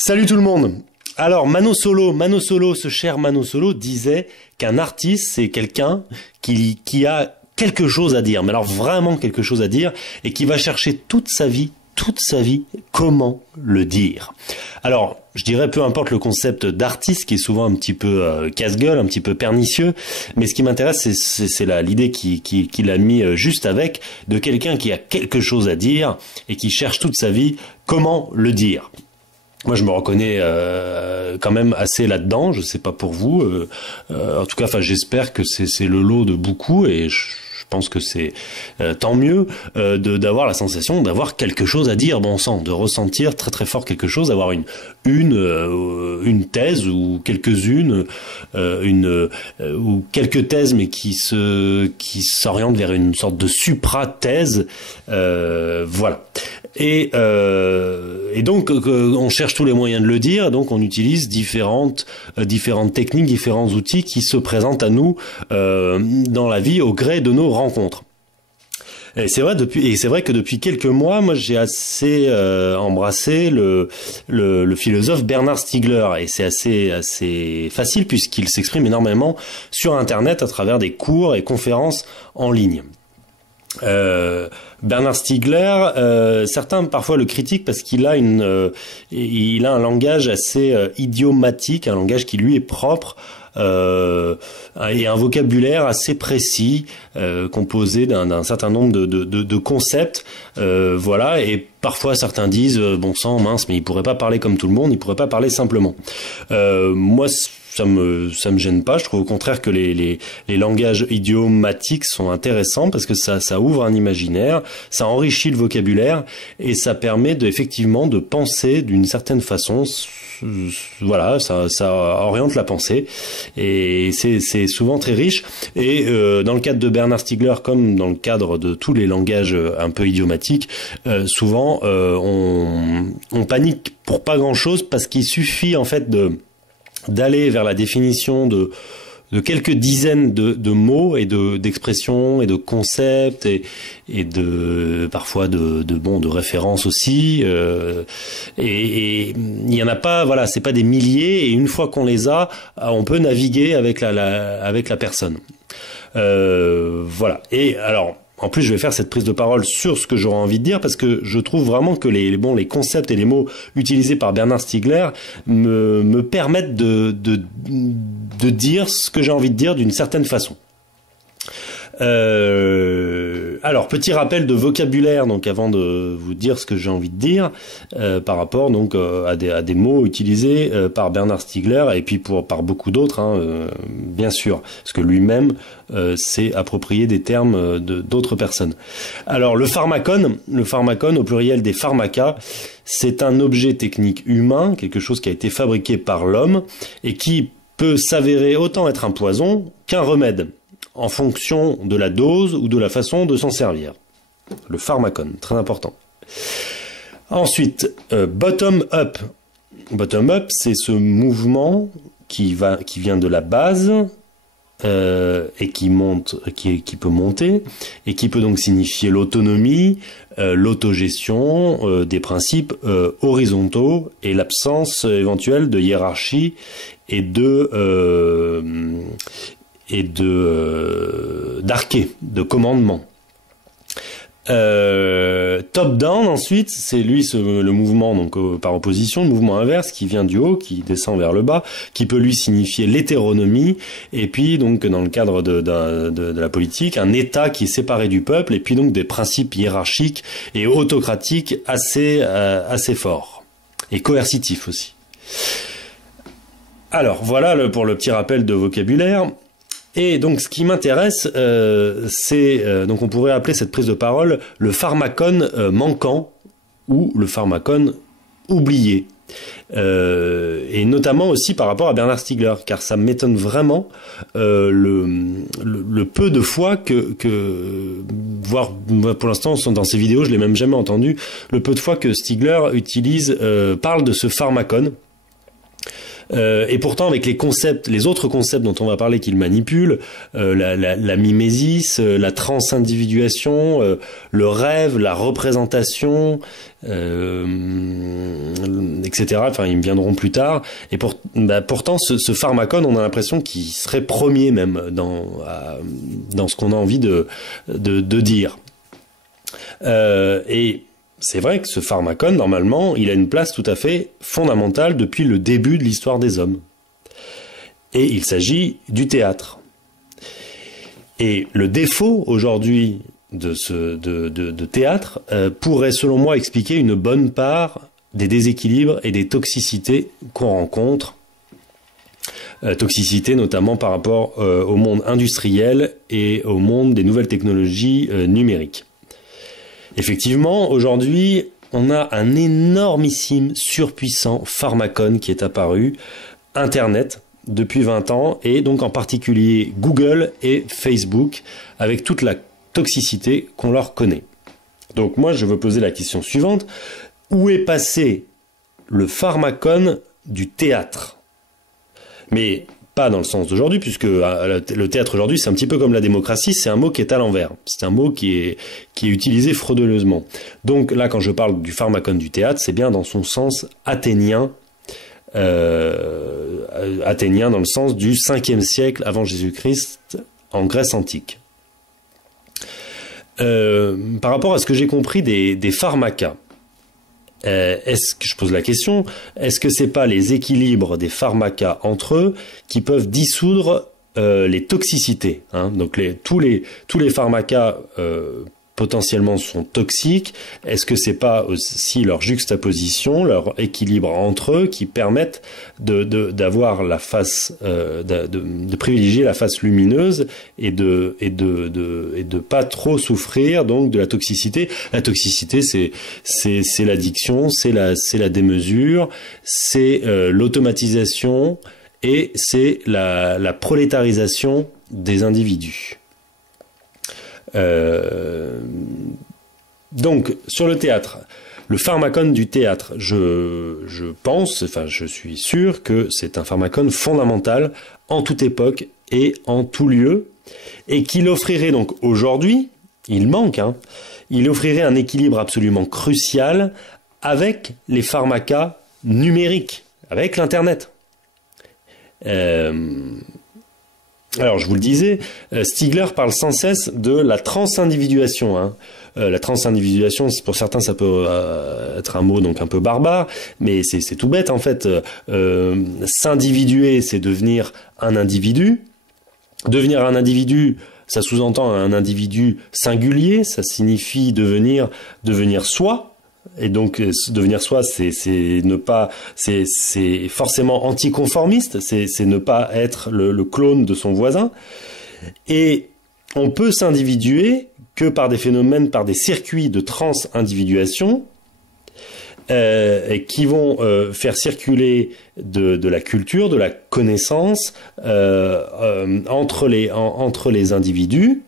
Salut tout le monde. Alors Mano Solo, ce cher Mano Solo disait qu'un artiste c'est quelqu'un qui a quelque chose à dire, mais alors vraiment quelque chose à dire, et qui va chercher toute sa vie, comment le dire. Alors, je dirais peu importe le concept d'artiste qui est souvent un petit peu casse-gueule, un petit peu pernicieux, mais ce qui m'intéresse c'est l'idée qu'il a mis juste avec, de quelqu'un qui a quelque chose à dire et qui cherche toute sa vie comment le dire. Moi, je me reconnais quand même assez là-dedans. Je sais pas pour vous. En tout cas, enfin, j'espère que c'est le lot de beaucoup, et je pense que c'est tant mieux d'avoir la sensation d'avoir quelque chose à dire, bon sang, de ressentir très très fort quelque chose, d'avoir une thèse ou quelques-unes, ou quelques thèses, mais qui s'orientent vers une sorte de supra-thèse, voilà. Et donc on cherche tous les moyens de le dire, donc on utilise différentes techniques, différents outils qui se présentent à nous dans la vie au gré de nos rencontres. Et c'est vrai que depuis quelques mois, moi j'ai assez embrassé le philosophe Bernard Stiegler, et c'est assez facile puisqu'il s'exprime énormément sur Internet à travers des cours et conférences en ligne. Bernard Stiegler, certains parfois le critiquent parce qu'il a il a un langage assez idiomatique, un langage qui lui est propre, et un vocabulaire assez précis, composé d'un certain nombre de concepts, voilà. Et parfois certains disent bon sang, mince, mais il pourrait pas parler comme tout le monde, il pourrait pas parler simplement. Moi, ça me gêne pas. Je trouve au contraire que les langages idiomatiques sont intéressants parce que ça ouvre un imaginaire, ça enrichit le vocabulaire et ça permet effectivement de penser d'une certaine façon. Voilà, ça oriente la pensée et c'est souvent très riche. Et dans le cadre de Bernard Stiegler, comme dans le cadre de tous les langages un peu idiomatiques, souvent on panique pour pas grand-chose parce qu'il suffit en fait d'aller vers la définition de quelques dizaines de mots et d'expressions et de concepts et parfois de références aussi, et il y en a pas, voilà, c'est pas des milliers, et une fois qu'on les a, on peut naviguer avec la personne, voilà. Et alors en plus, je vais faire cette prise de parole sur ce que j'aurais envie de dire parce que je trouve vraiment que les concepts et les mots utilisés par Bernard Stiegler me permettent de dire ce que j'ai envie de dire d'une certaine façon. Alors, petit rappel de vocabulaire, donc avant de vous dire ce que j'ai envie de dire, par rapport donc à des mots utilisés par Bernard Stiegler et puis par beaucoup d'autres, bien sûr, parce que lui-même s'est approprié des termes d'autres personnes. Alors, le pharmacone au pluriel des pharmacas, c'est un objet technique humain, quelque chose qui a été fabriqué par l'homme et qui peut s'avérer autant être un poison qu'un remède, en fonction de la dose ou de la façon de s'en servir. Le pharmacone, très important. Ensuite, bottom up. Bottom up, c'est ce mouvement qui vient de la base et qui peut monter et qui peut donc signifier l'autonomie, l'autogestion, des principes horizontaux et l'absence éventuelle de hiérarchie et d'arché, de commandement. Top down, ensuite, c'est le mouvement, donc par opposition, le mouvement inverse qui vient du haut, qui descend vers le bas, qui peut lui signifier l'hétéronomie, et puis donc dans le cadre de la politique, un État qui est séparé du peuple, et puis donc des principes hiérarchiques et autocratiques assez forts, et coercitifs aussi. Alors voilà pour le petit rappel de vocabulaire. Et donc ce qui m'intéresse, c'est donc on pourrait appeler cette prise de parole le pharmacone manquant ou le pharmacone oublié, et notamment aussi par rapport à Bernard Stiegler, car ça m'étonne vraiment le peu de fois voire pour l'instant dans ses vidéos je l'ai même jamais entendu, le peu de fois que Stiegler parle de ce pharmacone. Et pourtant, avec les autres concepts dont on va parler qu'il manipule, la mimésis, la transindividuation, le rêve, la représentation, etc. Enfin, ils me viendront plus tard. Et pourtant, ce pharmacone, on a l'impression qu'il serait premier même dans ce qu'on a envie de dire. Et c'est vrai que ce pharmacone, normalement, il a une place tout à fait fondamentale depuis le début de l'histoire des hommes. Et il s'agit du théâtre. Et le défaut aujourd'hui de théâtre pourrait, selon moi, expliquer une bonne part des déséquilibres et des toxicités qu'on rencontre. Toxicité notamment par rapport au monde industriel et au monde des nouvelles technologies numériques. Effectivement, aujourd'hui, on a un énormissime, surpuissant pharmacone qui est apparu, Internet, depuis 20 ans, et donc en particulier Google et Facebook, avec toute la toxicité qu'on leur connaît. Donc moi, je veux poser la question suivante. Où est passé le pharmacone du théâtre? Mais pas dans le sens d'aujourd'hui, puisque le théâtre aujourd'hui, c'est un petit peu comme la démocratie, c'est un mot qui est à l'envers. C'est un mot qui est utilisé frauduleusement. Donc là, quand je parle du pharmacone du théâtre, c'est bien dans son sens athénien, athénien dans le sens du 5e siècle avant Jésus-Christ en Grèce antique. Par rapport à ce que j'ai compris des pharmacas, est-ce que je pose la question, est-ce que c'est pas les équilibres des pharmacas entre eux qui peuvent dissoudre les toxicités, hein? Donc tous les pharmacas potentiellement sont toxiques. Est-ce que c'est pas aussi leur juxtaposition, leur équilibre entre eux qui permettent d'avoir la face, de privilégier la face lumineuse et de pas trop souffrir donc de la toxicité. La toxicité, c'est l'addiction, c'est la démesure, c'est l'automatisation et c'est la prolétarisation des individus. Donc, sur le théâtre, le pharmacone du théâtre, je pense, enfin je suis sûr que c'est un pharmacone fondamental en toute époque et en tout lieu, et qu'il offrirait donc aujourd'hui, il manque, hein, il offrirait un équilibre absolument crucial avec les pharmacas numériques, avec l'Internet. Alors, je vous le disais, Stigler parle sans cesse de la transindividuation. Hein. La transindividuation, pour certains, ça peut être un mot donc un peu barbare, mais c'est tout bête en fait. S'individuer, c'est devenir un individu. Devenir un individu, ça sous-entend un individu singulier. Ça signifie devenir soi. Et donc devenir soi, c'est forcément anticonformiste, c'est ne pas être le clone de son voisin. Et on peut s'individuer que par des phénomènes, par des circuits de transindividuation qui vont faire circuler de la culture, de la connaissance entre les individus.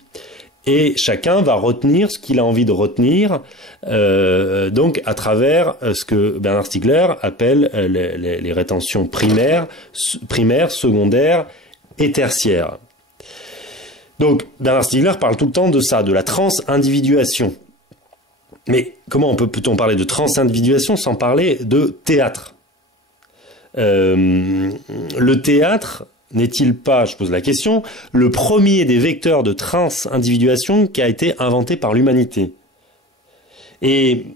Et chacun va retenir ce qu'il a envie de retenir, donc à travers ce que Bernard Stiegler appelle les rétentions primaires, secondaires et tertiaires. Donc Bernard Stiegler parle tout le temps de ça, de la transindividuation. Mais comment peut-on parler de transindividuation sans parler de théâtre? Le théâtre n'est-il pas, je pose la question, le premier des vecteurs de transindividuation qui a été inventé par l'humanité? Et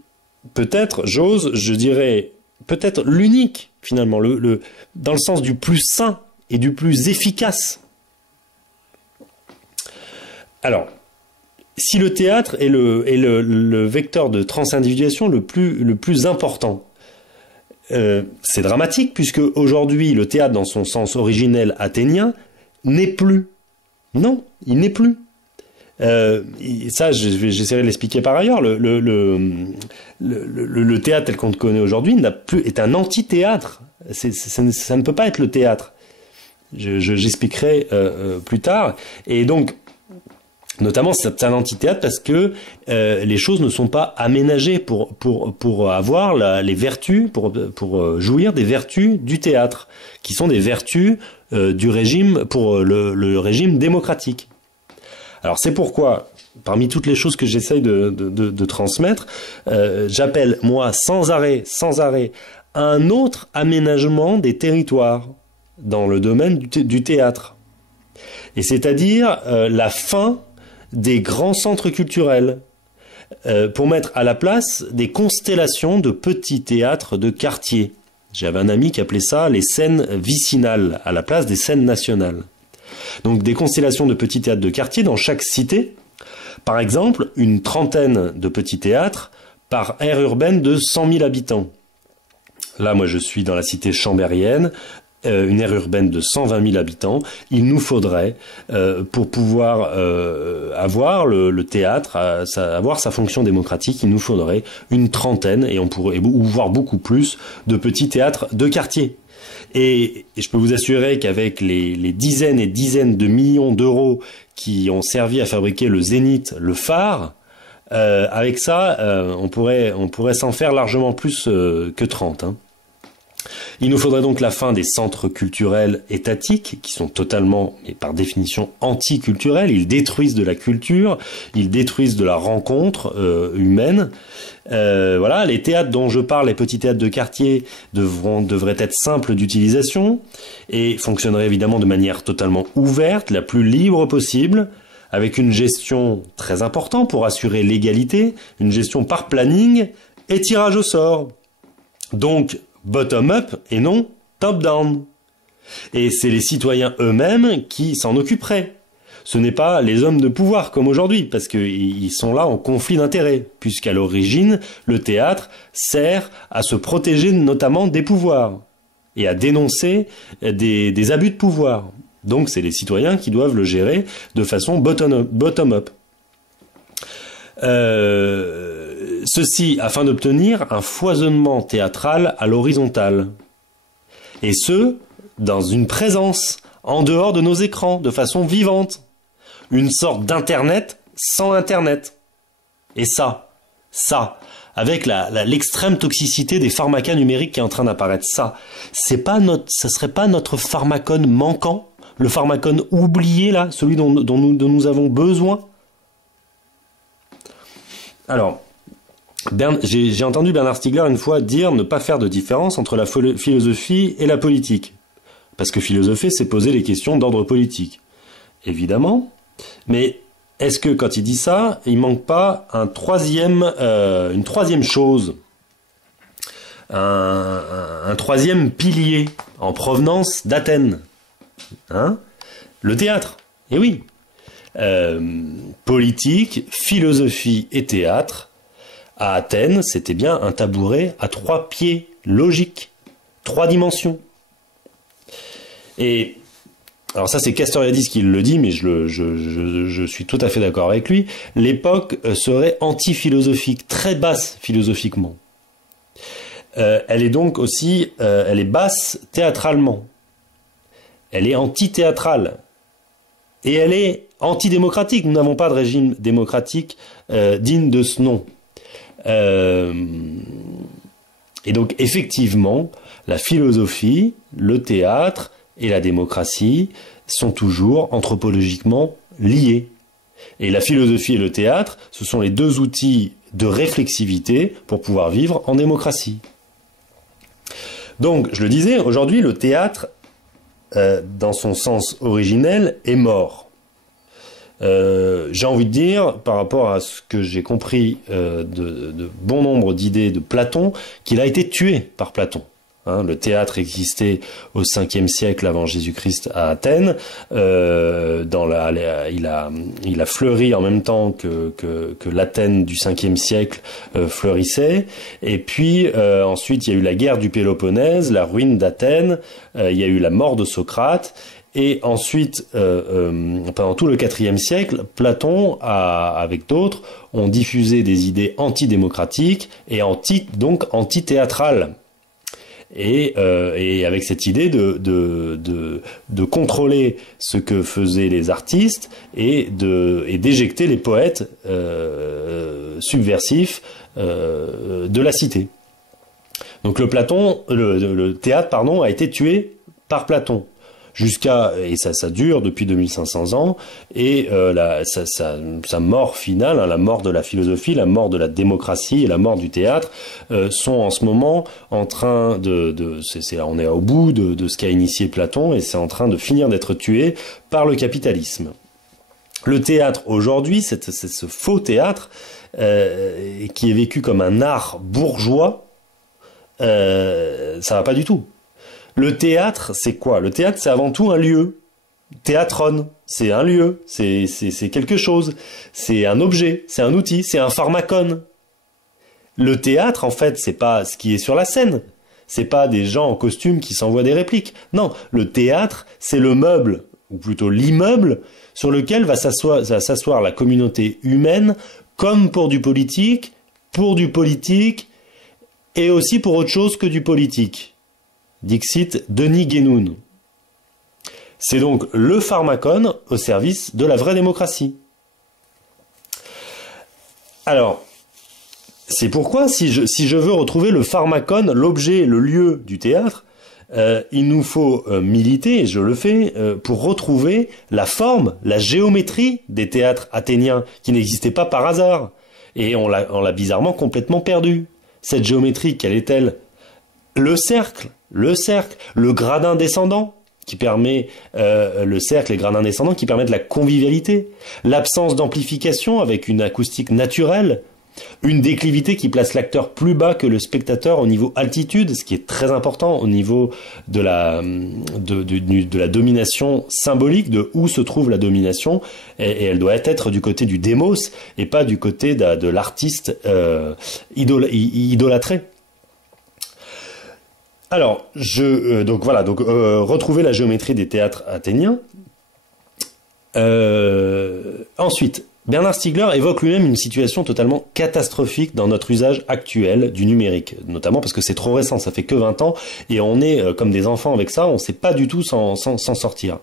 peut-être, je dirais, peut-être l'unique, finalement, dans le sens du plus sain et du plus efficace. Alors, si le théâtre est le vecteur de transindividuation le plus important, c'est dramatique puisque aujourd'hui le théâtre dans son sens originel athénien n'est plus. Non, il n'est plus. Ça, j'essaierai de l'expliquer par ailleurs. Le théâtre tel qu'on le connaît aujourd'hui est un anti-théâtre. Ça ne peut pas être le théâtre. J'expliquerai plus tard. Et donc, notamment, c'est un anti-théâtre parce que les choses ne sont pas aménagées pour avoir les vertus, pour jouir des vertus du théâtre, qui sont des vertus du régime, pour le régime démocratique. Alors c'est pourquoi parmi toutes les choses que j'essaye de transmettre, j'appelle, moi, sans arrêt, à un autre aménagement des territoires dans le domaine du théâtre. Et c'est-à-dire la fin des grands centres culturels, pour mettre à la place des constellations de petits théâtres de quartier. J'avais un ami qui appelait ça les scènes vicinales, à la place des scènes nationales. Donc des constellations de petits théâtres de quartier dans chaque cité. Par exemple, une trentaine de petits théâtres par aire urbaine de 100 000 habitants. Là, moi, je suis dans la cité chambérienne, une aire urbaine de 120 000 habitants. Il nous faudrait, pour pouvoir avoir le théâtre, avoir sa fonction démocratique, il nous faudrait une trentaine, et on pourrait, ou voire beaucoup plus, de petits théâtres de quartier. Et je peux vous assurer qu'avec les dizaines et dizaines de millions d'euros qui ont servi à fabriquer le Zénith, le phare, avec ça, on pourrait s'en faire largement plus que 30. Hein. Il nous faudrait donc la fin des centres culturels étatiques, qui sont totalement, et par définition, anticulturels. Ils détruisent de la culture, ils détruisent de la rencontre humaine. Voilà, les théâtres dont je parle, les petits théâtres de quartier, devraient être simples d'utilisation et fonctionneraient évidemment de manière totalement ouverte, la plus libre possible, avec une gestion très importante pour assurer l'égalité, une gestion par planning et tirage au sort. Donc, bottom-up et non top-down. Et c'est les citoyens eux-mêmes qui s'en occuperaient. Ce n'est pas les hommes de pouvoir comme aujourd'hui, parce qu'ils sont là en conflit d'intérêts, puisqu'à l'origine, le théâtre sert à se protéger notamment des pouvoirs et à dénoncer des abus de pouvoir. Donc c'est les citoyens qui doivent le gérer de façon bottom-up. Ceci afin d'obtenir un foisonnement théâtral à l'horizontale. Et ce, dans une présence, en dehors de nos écrans, de façon vivante. Une sorte d'internet sans internet. Et ça, avec l'extrême toxicité des pharmacas numériques qui est en train d'apparaître, ça serait pas notre pharmacone manquant, le pharmacone oublié là, celui dont nous avons besoin. Alors, j'ai entendu Bernard Stiegler une fois dire ne pas faire de différence entre la philosophie et la politique. Parce que philosopher, c'est poser les questions d'ordre politique. Évidemment, mais est-ce que quand il dit ça, il manque pas une troisième chose, un troisième pilier en provenance d'Athènes, hein? Le théâtre. Et oui. Politique, philosophie et théâtre. À Athènes, c'était bien un tabouret à 3 pieds, logique, 3 dimensions. Et alors ça c'est Castoriadis qui le dit, mais je suis tout à fait d'accord avec lui. L'époque serait anti-philosophique, très basse philosophiquement. Elle est donc aussi, elle est basse théâtralement. Elle est anti-théâtrale. Et elle est antidémocratique. Nous n'avons pas de régime démocratique digne de ce nom. Et donc effectivement, la philosophie, le théâtre et la démocratie sont toujours anthropologiquement liés. Et la philosophie et le théâtre, ce sont les deux outils de réflexivité pour pouvoir vivre en démocratie. Donc, je le disais, aujourd'hui, le théâtre, dans son sens originel, est mort. J'ai envie de dire, par rapport à ce que j'ai compris de bon nombre d'idées de Platon, qu'il a été tué par Platon. Hein, le théâtre existait au 5e siècle avant Jésus-Christ à Athènes. Il a fleuri en même temps que l'Athènes du 5e siècle fleurissait. Et puis ensuite, il y a eu la guerre du Péloponnèse, la ruine d'Athènes. Il y a eu la mort de Socrate. Et ensuite, pendant tout le 4e siècle, Platon, avec d'autres, ont diffusé des idées antidémocratiques et donc anti-théâtrales. Et avec cette idée de contrôler ce que faisaient les artistes et d'éjecter les poètes subversifs de la cité. Donc le théâtre a été tué par Platon. et ça dure depuis 2500 ans, et sa mort finale, hein, la mort de la philosophie, la mort de la démocratie et la mort du théâtre sont en ce moment en train on est au bout de ce qu'a initié Platon, et c'est en train de finir d'être tué par le capitalisme. Le théâtre aujourd'hui, c'est ce faux théâtre qui est vécu comme un art bourgeois, ça va pas du tout. Le théâtre, c'est quoi? Le théâtre, c'est avant tout un lieu. Théatron, c'est un lieu, c'est quelque chose, c'est un objet, c'est un outil, c'est un pharmacone. Le théâtre, en fait, c'est pas ce qui est sur la scène. C'est pas des gens en costume qui s'envoient des répliques. Non, le théâtre, c'est le meuble, ou plutôt l'immeuble, sur lequel va s'asseoir la communauté humaine, comme pour du politique, et aussi pour autre chose que du politique. Dixit Denis Guénoun. C'est donc le pharmacone au service de la vraie démocratie. Alors, c'est pourquoi, si je veux retrouver le pharmacone, l'objet, le lieu du théâtre, il nous faut militer, et je le fais, pour retrouver la forme, la géométrie des théâtres athéniens, qui n'existaient pas par hasard. Et on l'a bizarrement complètement perdue. Cette géométrie, quelle est-elle? Le cercle, le gradin descendant, qui permet le cercle et le gradin descendant, qui permettent la convivialité, l'absence d'amplification avec une acoustique naturelle, une déclivité qui place l'acteur plus bas que le spectateur au niveau altitude, ce qui est très important au niveau de la domination symbolique, de où se trouve la domination, et elle doit être du côté du démos et pas du côté de l'artiste idolâtré. Alors, retrouver la géométrie des théâtres athéniens. Ensuite, Bernard Stiegler évoque lui-même une situation totalement catastrophique dans notre usage actuel du numérique, notamment parce que c'est trop récent, ça fait que 20 ans, et on est comme des enfants avec ça, on ne sait pas du tout s'en sortir.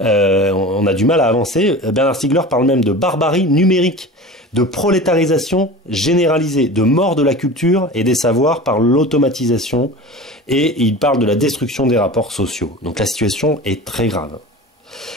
On a du mal à avancer. Bernard Stiegler parle même de barbarie numérique, de prolétarisation généralisée, de mort de la culture et des savoirs par l'automatisation, et il parle de la destruction des rapports sociaux. Donc la situation est très grave.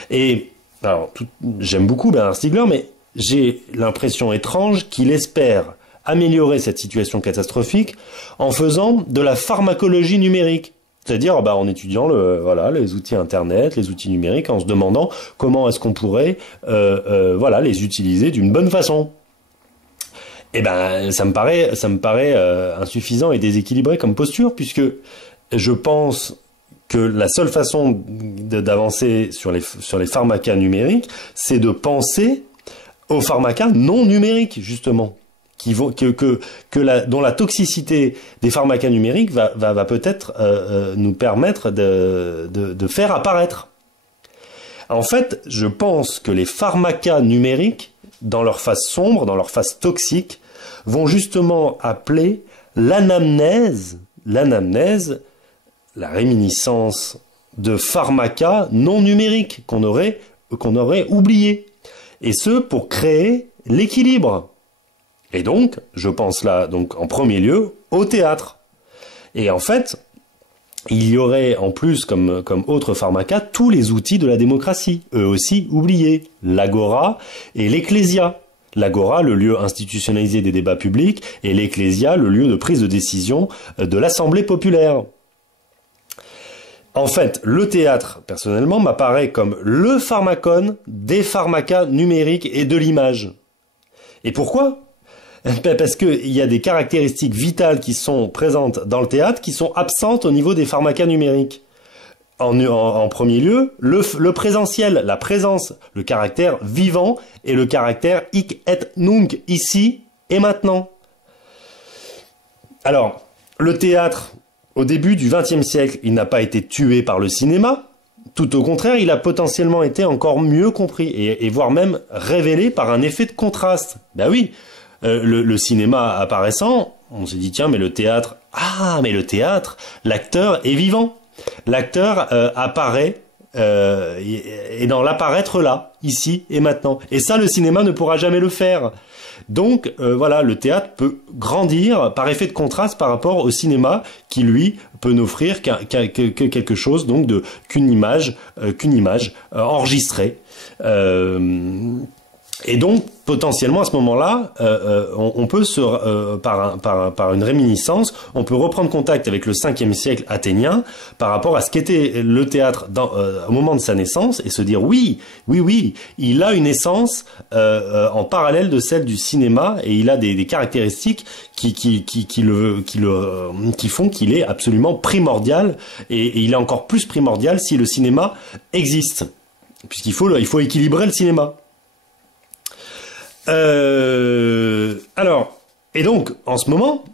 Et alors, j'aime beaucoup Bernard Stiegler, mais j'ai l'impression étrange qu'il espère améliorer cette situation catastrophique en faisant de la pharmacologie numérique. C'est-à-dire en étudiant les outils internet, les outils numériques, en se demandant comment est-ce qu'on pourrait les utiliser d'une bonne façon. Eh ben, ça me paraît insuffisant et déséquilibré comme posture, puisque je pense que la seule façon d'avancer sur les pharmacas numériques, c'est de penser aux pharmacas non numériques, justement, dont la toxicité des pharmacas numériques va peut-être nous permettre de faire apparaître. En fait, je pense que les pharmacas numériques, dans leur phase sombre, dans leur phase toxique, vont justement appeler l'anamnèse, la réminiscence de pharmacas non numériques qu'on aurait oubliés. Et ce, pour créer l'équilibre. Et donc, je pense là, en premier lieu, au théâtre. Et en fait, il y aurait en plus, comme autre pharmacas, tous les outils de la démocratie, eux aussi oubliés. L'agora et l'ecclésia. L'agora, le lieu institutionnalisé des débats publics, et l'ecclésia, le lieu de prise de décision de l'Assemblée populaire. En fait, le théâtre, personnellement, m'apparaît comme le pharmacone des pharmacas numériques et de l'image. Et pourquoi ? Parce qu'il y a des caractéristiques vitales qui sont présentes dans le théâtre qui sont absentes au niveau des pharmacas numériques. En premier lieu, le présentiel, la présence, le caractère vivant et le caractère hic et nunc, ici et maintenant. Alors, le théâtre, au début du XXe siècle, il n'a pas été tué par le cinéma. Tout au contraire, il a potentiellement été encore mieux compris et voire même révélé par un effet de contraste. Ben oui, le cinéma apparaissant, on s'est dit tiens, mais le théâtre, l'acteur est vivant. L'acteur apparaît et dans l'apparaître là, ici et maintenant. Et ça, le cinéma ne pourra jamais le faire. Donc voilà, le théâtre peut grandir par effet de contraste par rapport au cinéma qui lui peut n'offrir quelque chose donc qu'une image enregistrée. Et donc, potentiellement, à ce moment-là, on peut par une réminiscence, on peut reprendre contact avec le 5e siècle athénien par rapport à ce qu'était le théâtre au moment de sa naissance et se dire oui, il a une essence en parallèle de celle du cinéma et il a des caractéristiques qui font qu'il est absolument primordial et il est encore plus primordial si le cinéma existe, puisqu'il faut équilibrer le cinéma. Alors, et donc, en ce moment,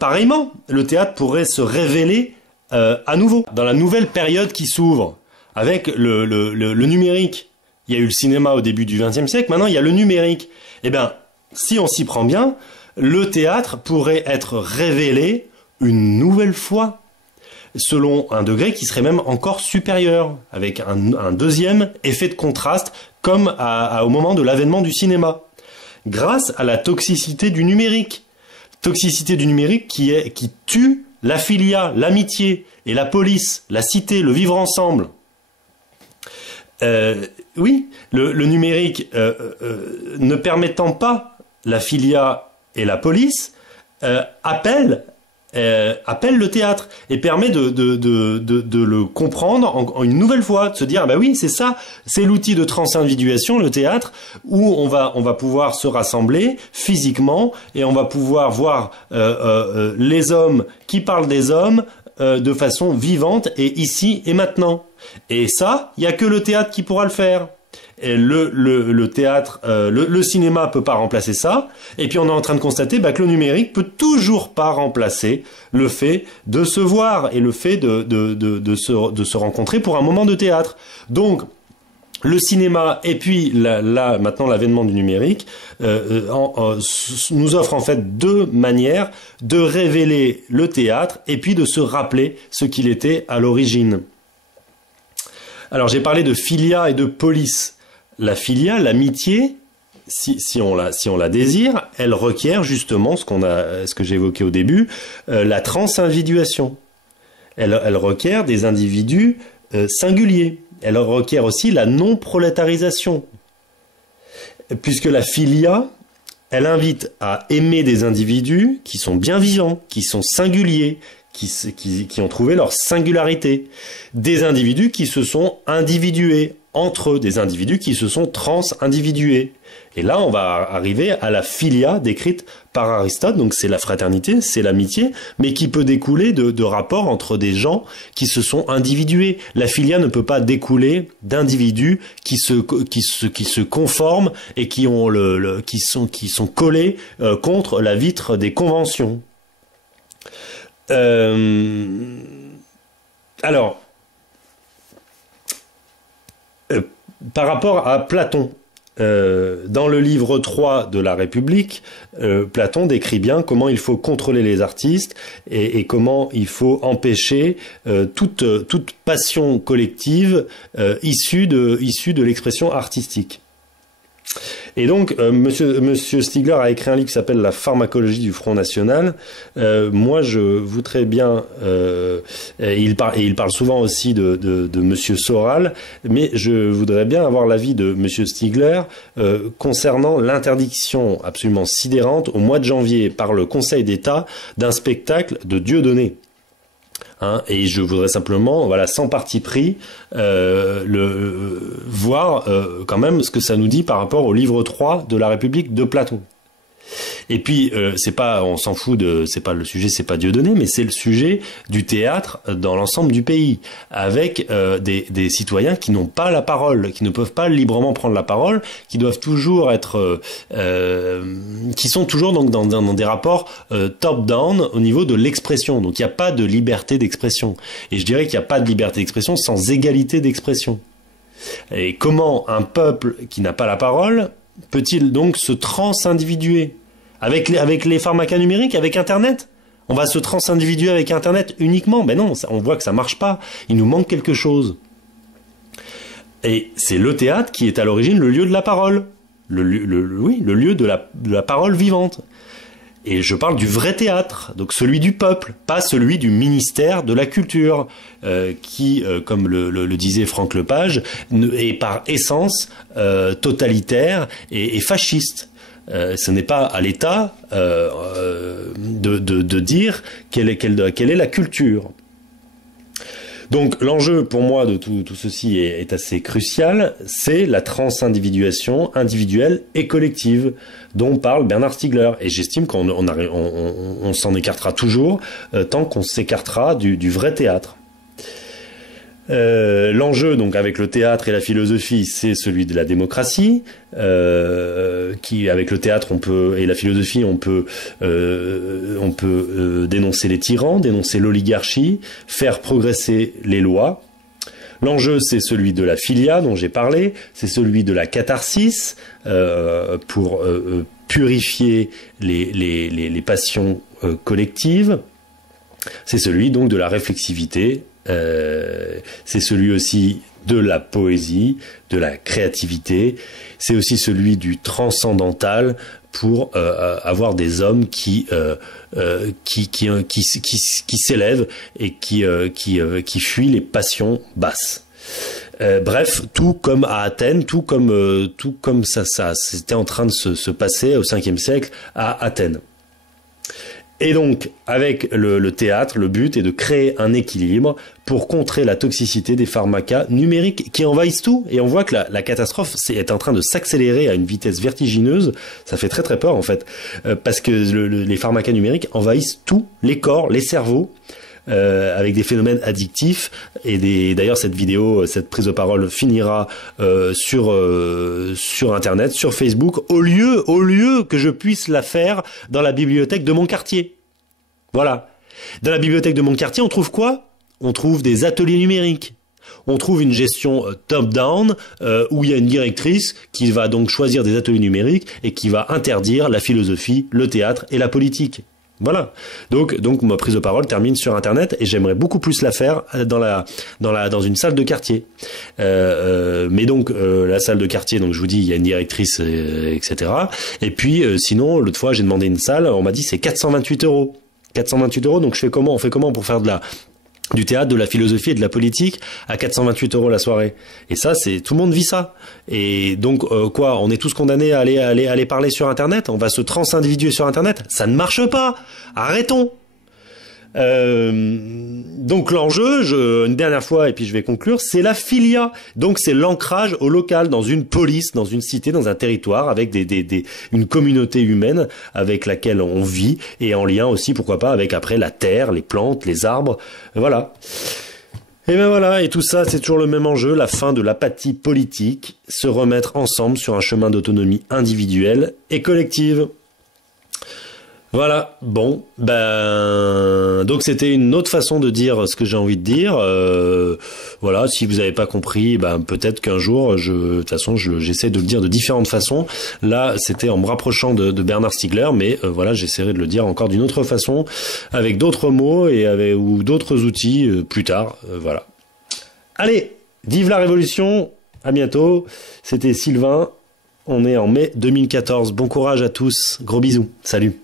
pareillement, le théâtre pourrait se révéler à nouveau, dans la nouvelle période qui s'ouvre, avec le numérique. Il y a eu le cinéma au début du XXe siècle, maintenant il y a le numérique. Eh bien, si on s'y prend bien, le théâtre pourrait être révélé une nouvelle fois, selon un degré qui serait même encore supérieur, avec un deuxième effet de contraste, comme au moment de l'avènement du cinéma. Grâce à la toxicité du numérique. Toxicité du numérique qui tue la filia, l'amitié et la police, la cité, le vivre ensemble. Oui, le numérique ne permettant pas la filia et la police appelle le théâtre et permet de le comprendre en une nouvelle fois, de se dire, ah bah oui, c'est ça, c'est l'outil de transindividuation, le théâtre, où on va pouvoir se rassembler physiquement et on va pouvoir voir les hommes qui parlent des hommes de façon vivante et ici et maintenant. Et ça, il y a que le théâtre qui pourra le faire. Et le théâtre, le cinéma peut pas remplacer ça. Et puis on est en train de constater que le numérique peut toujours pas remplacer le fait de se voir et le fait de se rencontrer pour un moment de théâtre. Donc le cinéma et puis maintenant l'avènement du numérique nous offre en fait deux manières de révéler le théâtre et puis de se rappeler ce qu'il était à l'origine. Alors j'ai parlé de filia et de police. La filia, l'amitié, si on la désire, elle requiert justement ce que j'ai évoqué au début, la transindividuation. Elle requiert des individus singuliers. Elle requiert aussi la non-prolétarisation. Puisque la filia, elle invite à aimer des individus qui sont bien vivants, qui sont singuliers, qui ont trouvé leur singularité. Des individus qui se sont individués entre eux, des individus qui se sont trans-individués. Et là, on va arriver à la philia décrite par Aristote, donc c'est la fraternité, c'est l'amitié, mais qui peut découler de rapports entre des gens qui se sont individués. La philia ne peut pas découler d'individus qui se conforment et qui sont collés contre la vitre des conventions. Alors, par rapport à Platon, dans le livre 3 de la République, Platon décrit bien comment il faut contrôler les artistes et comment il faut empêcher toute passion collective issue de l'expression artistique. Et donc, Monsieur Stigler a écrit un livre qui s'appelle La pharmacologie du Front National. Moi, je voudrais bien, et il parle souvent aussi de Monsieur Soral, mais je voudrais bien avoir l'avis de Monsieur Stigler concernant l'interdiction absolument sidérante au mois de janvier par le Conseil d'État d'un spectacle de Dieudonné. Et je voudrais simplement, sans parti pris, voir quand même ce que ça nous dit par rapport au livre 3 de la République de Platon. Et puis on s'en fout c'est pas le sujet, c'est pas Dieudonné, mais c'est le sujet du théâtre dans l'ensemble du pays, avec des citoyens qui n'ont pas la parole, qui ne peuvent pas librement prendre la parole, qui doivent toujours être, qui sont toujours donc dans des rapports top-down au niveau de l'expression. Donc il n'y a pas de liberté d'expression. Et je dirais qu'il n'y a pas de liberté d'expression sans égalité d'expression. Et comment un peuple qui n'a pas la parole peut-il donc se trans-individuer avec les pharmacas numériques, avec Internet? On va se trans-individuer avec Internet uniquement? Ben non, on voit que ça marche pas. Il nous manque quelque chose. Et c'est le théâtre qui est à l'origine le lieu de la parole. oui, le lieu de la parole vivante. Et je parle du vrai théâtre, donc celui du peuple, pas celui du ministère de la Culture, qui, comme le disait Franck Lepage, est par essence totalitaire et fasciste. Ce n'est pas à l'État de dire quelle est la culture. Donc l'enjeu pour moi de tout ceci est assez crucial, c'est la transindividuation individuelle et collective dont parle Bernard Stiegler. Et j'estime qu'on s'en écartera toujours tant qu'on s'écartera du vrai théâtre. L'enjeu donc avec le théâtre et la philosophie, c'est celui de la démocratie. Qui avec le théâtre et la philosophie, on peut dénoncer les tyrans, dénoncer l'oligarchie, faire progresser les lois. L'enjeu, c'est celui de la philia dont j'ai parlé, c'est celui de la catharsis pour purifier les passions collectives. C'est celui donc de la réflexivité. C'est celui aussi de la poésie, de la créativité. C'est aussi celui du transcendantal pour avoir des hommes qui s'élèvent et qui fuient les passions basses. Bref, tout comme à Athènes, tout comme ça c'était en train de se passer au 5e siècle à Athènes. Et donc, avec le théâtre, le but est de créer un équilibre pour contrer la toxicité des pharmacas numériques qui envahissent tout. Et on voit que la catastrophe est en train de s'accélérer à une vitesse vertigineuse. Ça fait très très peur en fait, parce que les pharmacas numériques envahissent tous les corps, les cerveaux, avec des phénomènes addictifs. Et d'ailleurs, cette vidéo, cette prise de parole finira sur Internet, sur Facebook, au lieu que je puisse la faire dans la bibliothèque de mon quartier. Voilà. Dans la bibliothèque de mon quartier, on trouve quoi? On trouve des ateliers numériques. On trouve une gestion top-down où il y a une directrice qui va donc choisir des ateliers numériques et qui va interdire la philosophie, le théâtre et la politique. Voilà. Donc ma prise de parole termine sur Internet et j'aimerais beaucoup plus la faire dans une salle de quartier. Mais donc la salle de quartier, donc je vous dis, il y a une directrice, etc. Et puis sinon, l'autre fois j'ai demandé une salle, on m'a dit c'est 428 €. 428 €. Donc on fait comment pour faire du théâtre, de la philosophie et de la politique à 428 € la soirée. Et ça, tout le monde vit ça. Et donc, on est tous condamnés à aller parler sur Internet? On va se transindividuer sur Internet? Ça ne marche pas! Arrêtons! Donc l'enjeu, une dernière fois, et puis je vais conclure, c'est la philia. Donc c'est l'ancrage au local, dans une police, dans une cité, dans un territoire, avec une communauté humaine avec laquelle on vit, et en lien aussi, pourquoi pas, avec après la terre, les plantes, les arbres, voilà. Et ben voilà, et tout ça, c'est toujours le même enjeu, la fin de l'apathie politique, se remettre ensemble sur un chemin d'autonomie individuelle et collective. Voilà, bon, donc c'était une autre façon de dire ce que j'ai envie de dire. Voilà, si vous n'avez pas compris, peut-être qu'un jour, de toute façon, j'essaie de le dire de différentes façons. Là, c'était en me rapprochant de Bernard Stiegler, mais voilà, j'essaierai de le dire encore d'une autre façon, avec d'autres mots ou d'autres outils plus tard. Voilà. Allez, vive la Révolution, à bientôt. C'était Sylvain, on est en mai 2014. Bon courage à tous, gros bisous, salut.